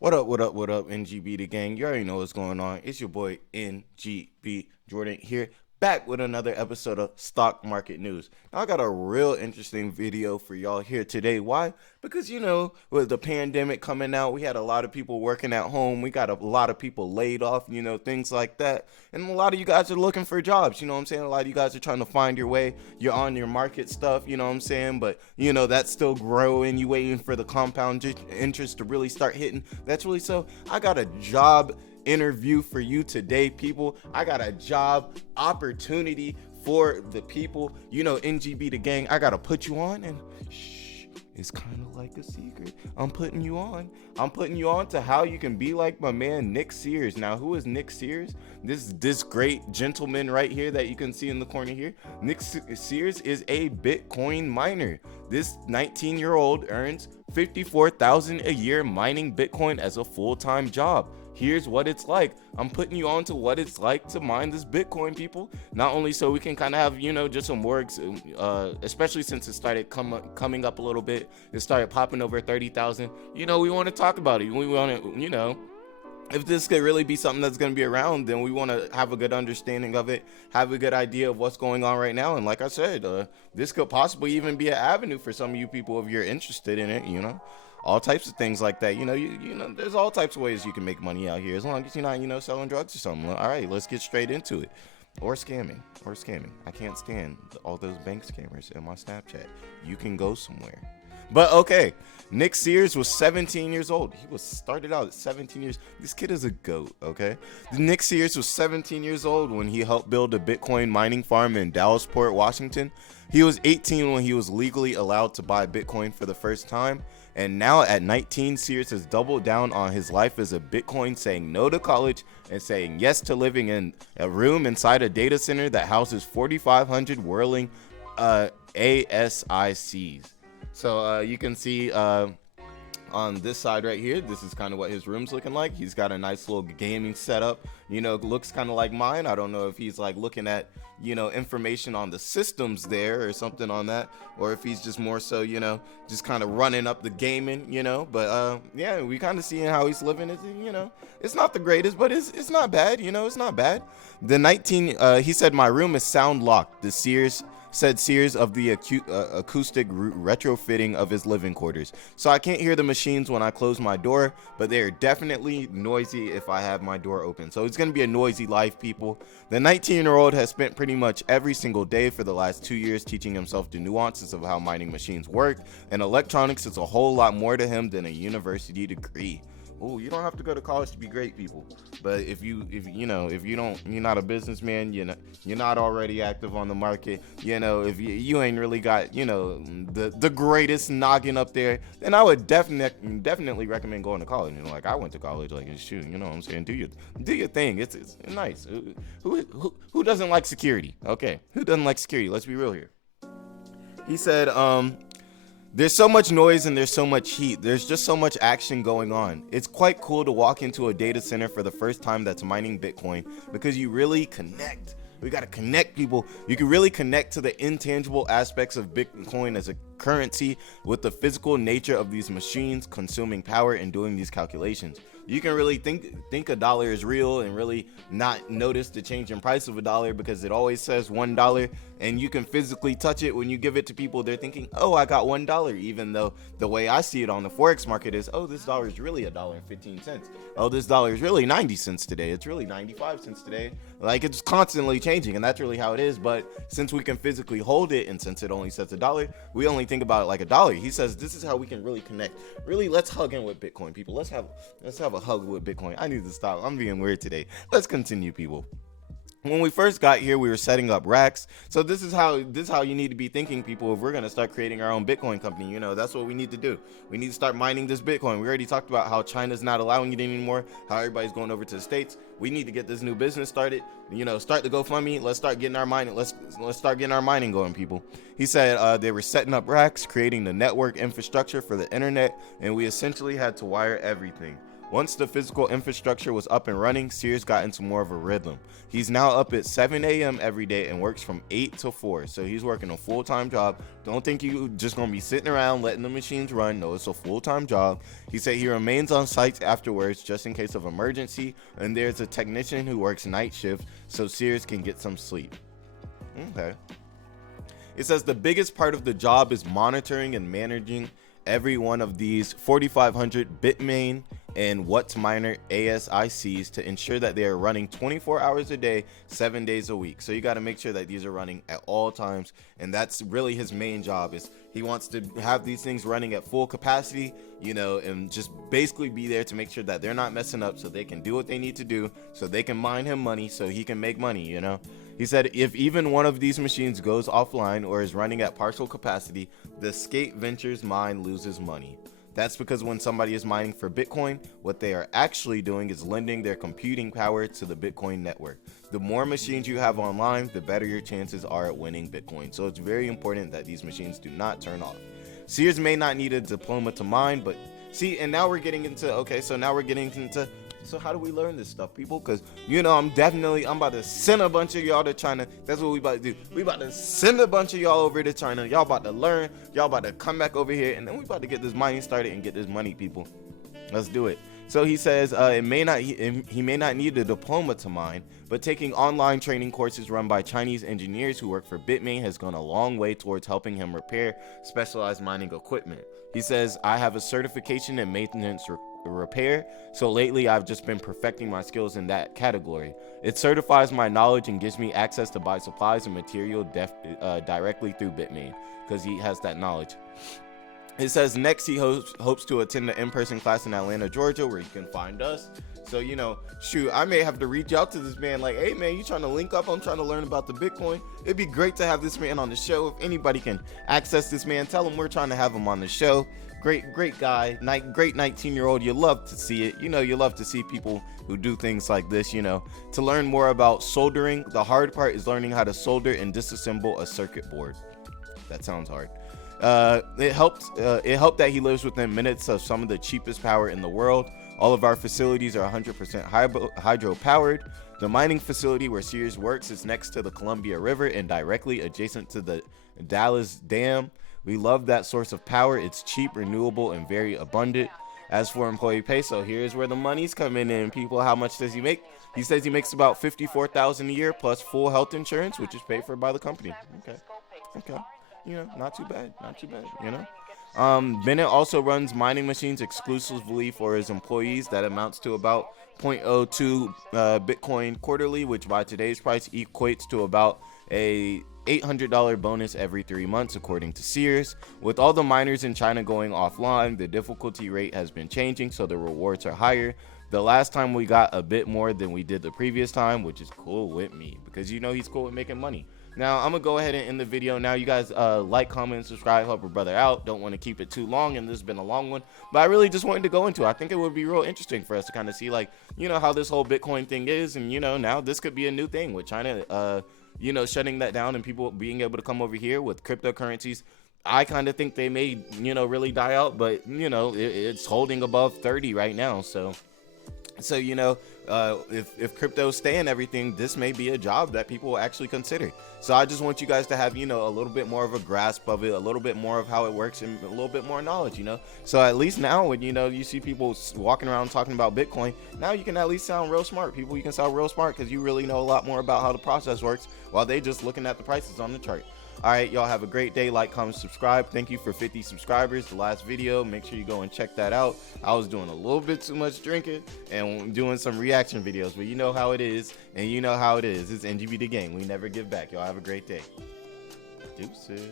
What up, NGB the gang? You already know what's going on. It's your boy NGB Jordan here, back with another episode of Stock Market News. Now, I got a real interesting video for y'all here today. Why? Because, with the pandemic coming out, we had a lot of people working at home. We got a lot of people laid off, things like that. And a lot of you guys are looking for jobs, you know what I'm saying? A lot of you guys are trying to find your way. You're on your market stuff, you know what I'm saying? But, that's still growing. You waiting for the compound interest to really start hitting. That's really so. I got a job interview for you today, people. I got a job opportunity for the people. NGB the gang, I gotta put you on, and it's kind of like a secret. I'm putting you on to how you can be like my man Nick Sears. Now, who is Nick Sears? This great gentleman right here that you can see in the corner here. Nick Sears is a Bitcoin miner. This 19-year-old earns $54,000 a year mining Bitcoin as a full-time job. Here's what it's like. I'm putting you on to what it's like to mine this Bitcoin, people. Not only so we can kind of have, just some works, especially since it started coming up a little bit. It started popping over 30,000. We want to talk about it. We want to, if this could really be something that's going to be around, then we want to have a good understanding of it, have a good idea of what's going on right now. And like I said, this could possibly even be an avenue for some of you people if you're interested in it, all types of things like that. There's all types of ways you can make money out here, as long as you're not, selling drugs or something. All right, let's get straight into it. Or scamming. I can't stand all those bank scammers in my Snapchat. You can go somewhere. But okay, Nick Sears was 17 years old. He was started out at 17 years. This kid is a goat, okay? Nick Sears was 17 years old when he helped build a Bitcoin mining farm in Dallasport, Washington. He was 18 when he was legally allowed to buy Bitcoin for the first time. And now at 19, Sears has doubled down on his life as a Bitcoin, saying no to college and saying yes to living in a room inside a data center that houses 4,500 whirling ASICs. So you can see on this side right here, this is kind of what his room's looking like. He's got a nice little gaming setup, looks kind of like mine. I don't know if he's like looking at, information on the systems there or something on that, or if he's just more so, just kind of running up the gaming, but yeah, we kind of seeing how he's living. It's not the greatest, but it's not bad, it's not bad. He said, my room is sound locked. Said Sears of the acoustic retrofitting of his living quarters. So I can't hear the machines when I close my door, but they are definitely noisy if I have my door open. So it's going to be a noisy life, people. The 19-year-old has spent pretty much every single day for the last 2 years teaching himself the nuances of how mining machines work, and electronics is a whole lot more to him than a university degree. Oh, you don't have to go to college to be great, people. But if you're not a businessman, you're not already active on the market, if you ain't really got, the greatest noggin up there, then I would definitely recommend going to college. Like I went to college, like shoot, what I'm saying, do your thing. It's nice. Who doesn't like security? Okay, who doesn't like security? Let's be real here. He said, there's so much noise and there's so much heat. There's just so much action going on. It's quite cool to walk into a data center for the first time that's mining Bitcoin, because you really connect. We got to connect, people. You can really connect to the intangible aspects of Bitcoin as a currency with the physical nature of these machines consuming power and doing these calculations. You can really think a dollar is real and really not notice the change in price of a dollar, because it always says $1, and you can physically touch it. When you give it to people, they're thinking, oh, I got $1, even though the way I see it on the Forex market is, oh, this dollar is really $1.15. Oh, this dollar is really 90 cents today. It's really 95 cents today. Like, it's constantly changing, and that's really how it is. But since we can physically hold it, and since it only says $1, we only think about it like $1. He says this is how we can really connect. Really, let's hug in with Bitcoin, people. Let's have a hug with Bitcoin. I need to stop. I'm being weird today. Let's continue, people. When we first got here, we were setting up racks. So this is how you need to be thinking, people. If we're going to start creating our own Bitcoin company, that's what we need to do. We need to start mining this Bitcoin. We already talked about how China's not allowing it anymore, how everybody's going over to the States. We need to get this new business started. Start the GoFundMe. Let's start getting our mining. Let's start getting our mining going, people. He said they were setting up racks, creating the network infrastructure for the internet, and we essentially had to wire everything. Once the physical infrastructure was up and running, Sears got into more of a rhythm. He's now up at 7 a.m. every day and works from 8 to 4. So he's working a full-time job. Don't think you just gonna be sitting around letting the machines run. No, it's a full-time job. He said he remains on site afterwards just in case of emergency, and there's a technician who works night shift so Sears can get some sleep. Okay. It says the biggest part of the job is monitoring and managing every one of these 4,500 Bitmain and WhatsMiner ASICs to ensure that they are running 24 hours a day, 7 days a week. So you got to make sure that these are running at all times, and that's really his main job. Is he wants to have these things running at full capacity, you know, and just basically be there to make sure that they're not messing up so they can do what they need to do, so they can mine him money so he can make money, you know. He said if even one of these machines goes offline or is running at partial capacity, the Skate Ventures mine loses money. That's because when somebody is mining for Bitcoin, what they are actually doing is lending their computing power to the Bitcoin network. The more machines you have online, the better your chances are at winning Bitcoin. So it's very important that these machines do not turn off. Sears may not need a diploma to mine, but see, and now we're getting into, okay, so now we're getting into, so how do we learn this stuff, people? Because, you know, I'm about to send a bunch of y'all to China. That's what we about to do. We about to send a bunch of y'all over to China. Y'all about to learn. Y'all about to come back over here. And then we about to get this mining started and get this money, people. Let's do it. So he says he may not need a diploma to mine, but taking online training courses run by Chinese engineers who work for Bitmain has gone a long way towards helping him repair specialized mining equipment. He says, I have a certification in maintenance repair, so lately I've just been perfecting my skills in that category. It certifies my knowledge and gives me access to buy supplies and material directly through Bitmain because he has that knowledge. It says next he hopes to attend an in-person class in Atlanta, Georgia, where you can find us. So, you know, shoot, I may have to reach out to this man like, hey, man, you trying to link up? I'm trying to learn about the Bitcoin. It'd be great to have this man on the show. If anybody can access this man, tell him we're trying to have him on the show. Great guy, great 19-year-old. You love to see it. You know, you love to see people who do things like this, you know. To learn more about soldering, the hard part is learning how to solder and disassemble a circuit board. That sounds hard. It helped that he lives within minutes of some of the cheapest power in the world. All of our facilities are 100% hydro powered. The mining facility where Sears works is next to the Columbia River and directly adjacent to the Dallas Dam. We love that source of power. It's cheap, renewable, and very abundant. As for employee pay, so here's where the money's coming in, people. How much does he make? He says he makes about $54,000 a year plus full health insurance, which is paid for by the company. Okay. You know, not too bad, you know. Bennett also runs mining machines exclusively for his employees. That amounts to about 0.02 Bitcoin quarterly, which by today's price equates to about a $800 bonus every 3 months, according to Sears. With all the miners in China going offline, the difficulty rate has been changing, so the rewards are higher. The last time we got a bit more than we did the previous time, which is cool with me because, you know, he's cool with making money. Now, I'm going to go ahead and end the video. Now, you guys like, comment, and subscribe. Help a brother out. Don't want to keep it too long, and this has been a long one. But I really just wanted to go into it. I think it would be real interesting for us to kind of see, like, you know, how this whole Bitcoin thing is. And, you know, now this could be a new thing with China, you know, shutting that down and people being able to come over here with cryptocurrencies. I kind of think they may, you know, really die out. But, you know, it's holding above 30 right now. So you know, if crypto stay and everything, this may be a job that people will actually consider. So I just want you guys to have, you know, a little bit more of a grasp of it, a little bit more of how it works, and a little bit more knowledge, you know. So at least now when, you know, you see people walking around talking about Bitcoin, now you can at least sound real smart. People, you can sound real smart because you really know a lot more about how the process works while they just looking at the prices on the chart. All right, y'all have a great day. Like, comment, subscribe. Thank you for 50 subscribers. The last video, make sure you go and check that out. I was doing a little bit too much drinking and doing some reaction videos, but you know how it is, and you know how it is. It's NGB the game. We never give back. Y'all have a great day. Deuces.